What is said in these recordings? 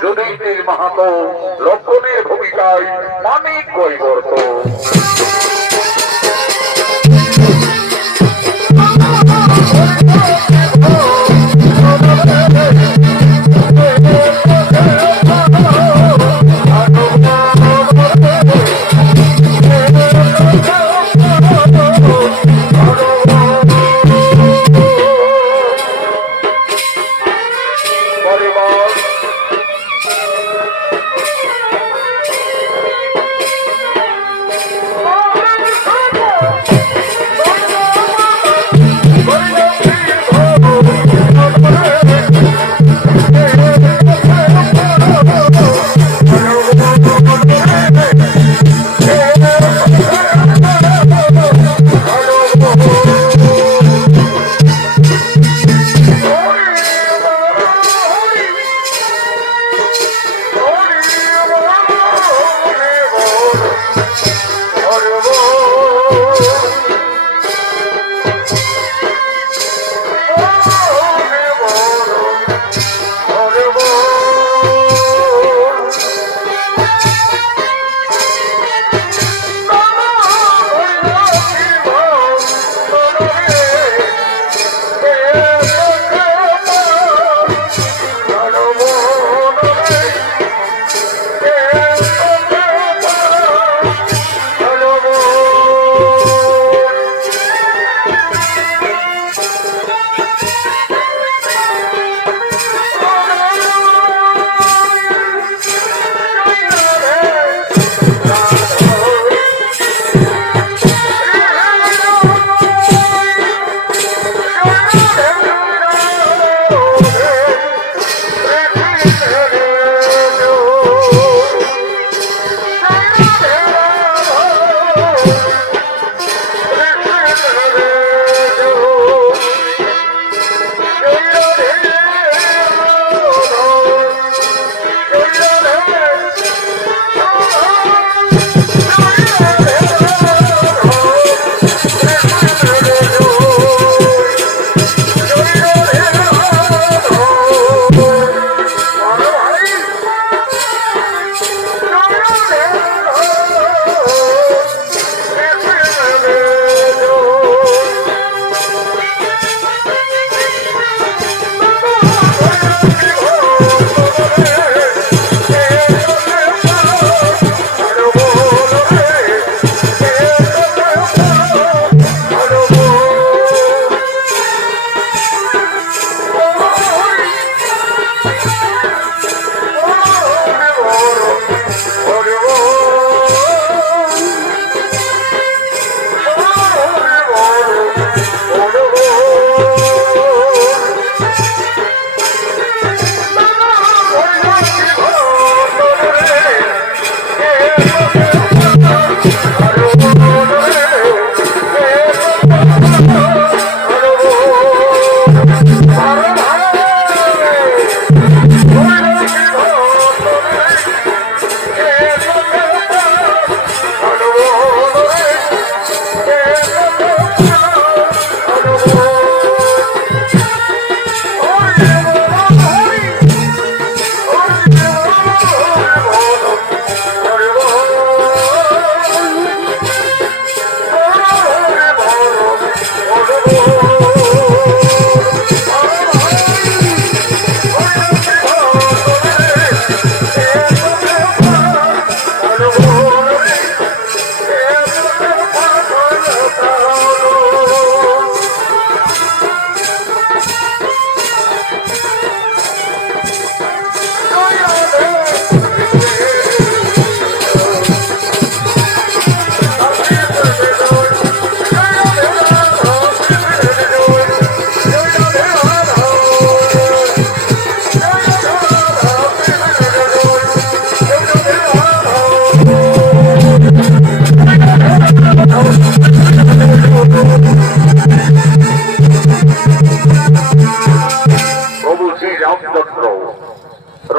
যুধিষ্ঠির মাহাতো লক্ষণের ভূমিকায় মানিক কৈবর্ত।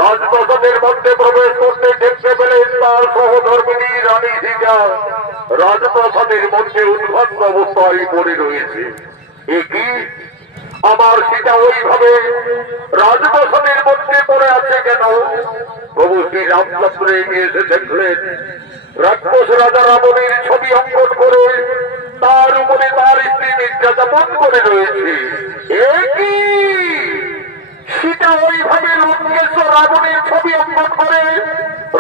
রাজপ্রাসাদের মধ্যে প্রবেশ করতে দেখতে পেলেন তার সহধর্মিনী রানী সীতা রাজপ্রাসাদের মধ্যে উদ্ভন্ন অবস্থায় পড়ে রয়েছে। এ কি, আমার সীতা ওইভাবে রাজপ্রাসাদের মধ্যে পড়ে আছে কেন? প্রভু শ্রী রামচন্দ্র এগিয়ে এসে দেখলেন রাক্ষস রাজা রাবণের ছবি অঙ্কন করে তার উপরে তার স্ত্রী নির্যাতন করে রয়েছে। এ কি, সীতা ওইভাবে লঙ্কেশ্বর রাবণের ছবি অঙ্কন করে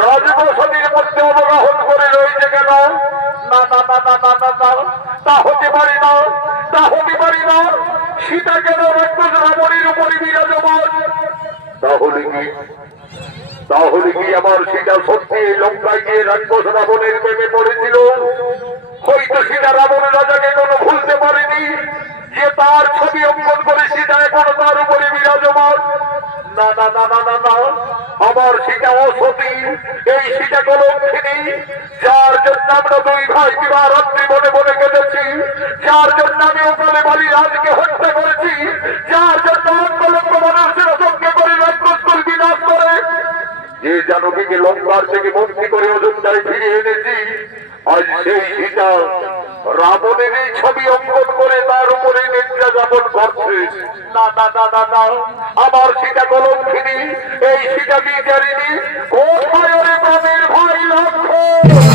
রাজপ্রাসাদের মধ্যে অবগাহন করে রয়েছে কেন? না না না না না না না, তা হতে পারে না, তা হতে পারে না। সীতা কেন রাক্ষস রাবণের উপরে বিরাজমান? তাহলে কি, তাহলে কি আমার সীতা সত্যি লঙ্কায় গিয়ে রাক্ষস রাবণের প্রেমে পড়েছিল? হয়তো সীতা রাবণ রাজাকে কোনো ভুলতে পারেনি যে তার ছবি অঙ্কন করে সীতা এখনো তার উপরে বিরাজমান। না না না না না না, আমার সীতা অসতী, এই সীতা কলঙ্কিনী, যার জন্য আমরা দুই ভাই বিবাহ রাত্রি বনে বনে কেঁদেছি, যার জন্য আমি ওখানে বালি রাজকে হত্যা করেছি, যার জন্য লক্ষ লক্ষ মানুষের সঙ্গে করে রাক্ষসকুল বিনাশ করে যে জানকীকে লঙ্কার থেকে মুক্তি করে অযোধ্যায় ফিরিয়ে এনেছি, আজ সেই সীতা রাবণের এই ছবি অঙ্কন করে তার উপরে নির্যাতন করছে। না না না না না, আমার সীতা কলঙ্কিনী, এই সীতা বিচারিণী, কোথায় ওরে প্রাণের ভাই লক্ষ্য?